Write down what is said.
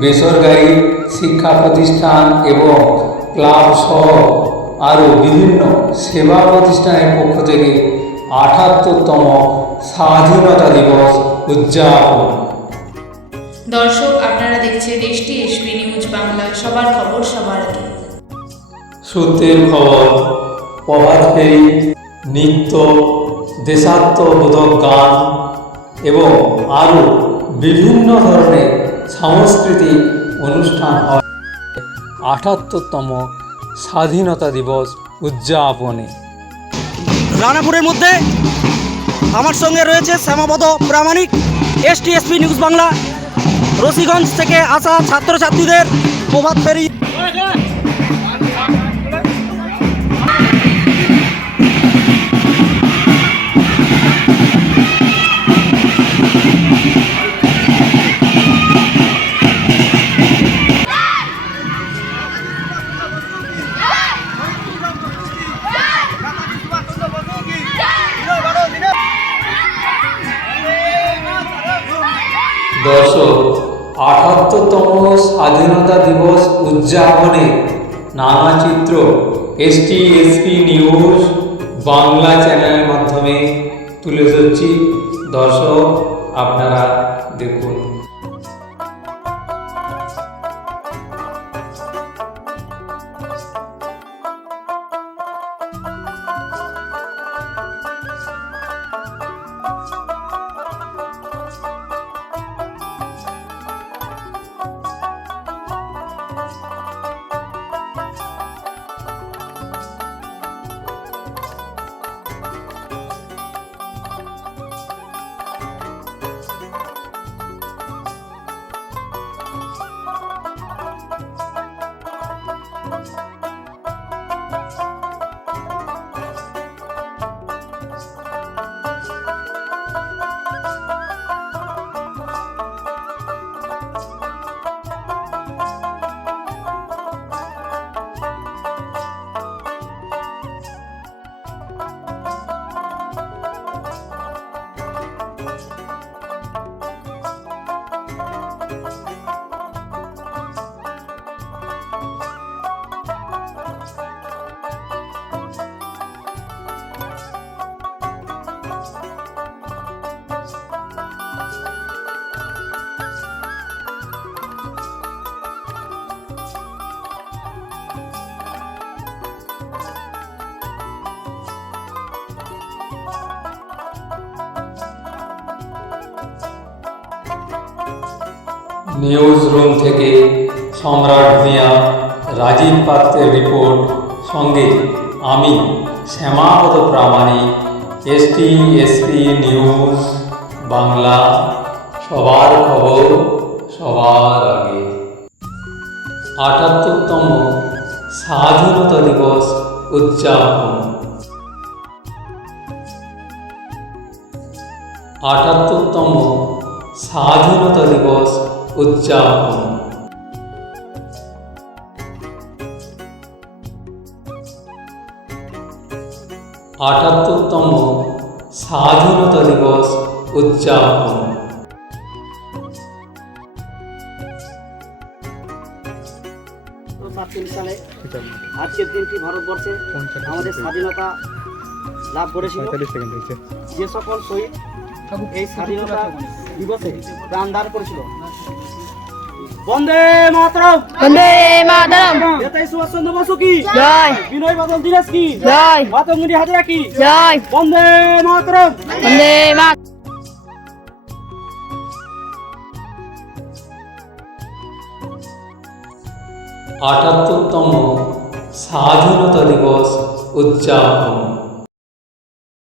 বেসরকারি শিক্ষা প্রতিষ্ঠান এবং ক্লাব সহ আরও বিভিন্ন সেবা প্রতিষ্ঠানের পক্ষ থেকে আঠাত্তরতম স্বাধীনতা দিবস উদযাপন। দর্শক আপনারা দেখছেন এসটি এসপি নিউজ বাংলা। সবার খবর সবার আগে। সূত্রের খবর প্রভাত ফেরি নৃত্য দেশাত্মবোধক গান এবং আরও বিভিন্ন ধরনের সাংস্কৃতিক অনুষ্ঠান হয়। আঠাত্তরতম স্বাধীনতা দিবস উদযাপনে। রানাপুরের মধ্যে আমার সঙ্গে রয়েছে শ্যামাপদ প্রামাণিক এসটিএসপি নিউজ বাংলা, রশিগঞ্জ থেকে আসা ছাত্রছাত্রীদের প্রভাত ফেরি দর্শক আঠাত্তরতম স্বাধীনতা দিবস উদযাপনে নানা চিত্র এসটি এসপি নিউজ বাংলা চ্যানেলের মাধ্যমে তুলে ধরছি। দর্শক, আপনারা দেখুন। নিউজ রুম থেকে সম্রাট ভূঁইয়া রাজীব পাত্রের রিপোর্ট, সঙ্গে আমি, Shyamapada Pramanik ST SP news, Bangla, সবার খবর, সবার আগে। আটাত্তরতম স্বাধীনতা দিবস উদযাপন। আটাত্তরতম স্বাধীনতা দিবস উদযাপন। আটাত্তরতম স্বাধীনতা দিবস উদযাপন। সালে আজকের দিনটি ভারতবর্ষে আমাদের স্বাধীনতা লাভ করেছিল। যে সকল শহীদ এই স্বাধীনতা দিবসে প্রাণদান করেছিল। বন্দে মাতরম। বন্দে মাতরম। নেতাজি সুভাষচন্দ্র বসু কি? জয়। বিনয় বাদল দিনেশ কি? জয়। মাতঙ্গিনী হাজরা কি? জয়। বন্দে মাতরম। বন্দে মাত আটাত্তরতম স্বাধীনতা দিবস উদযাপন।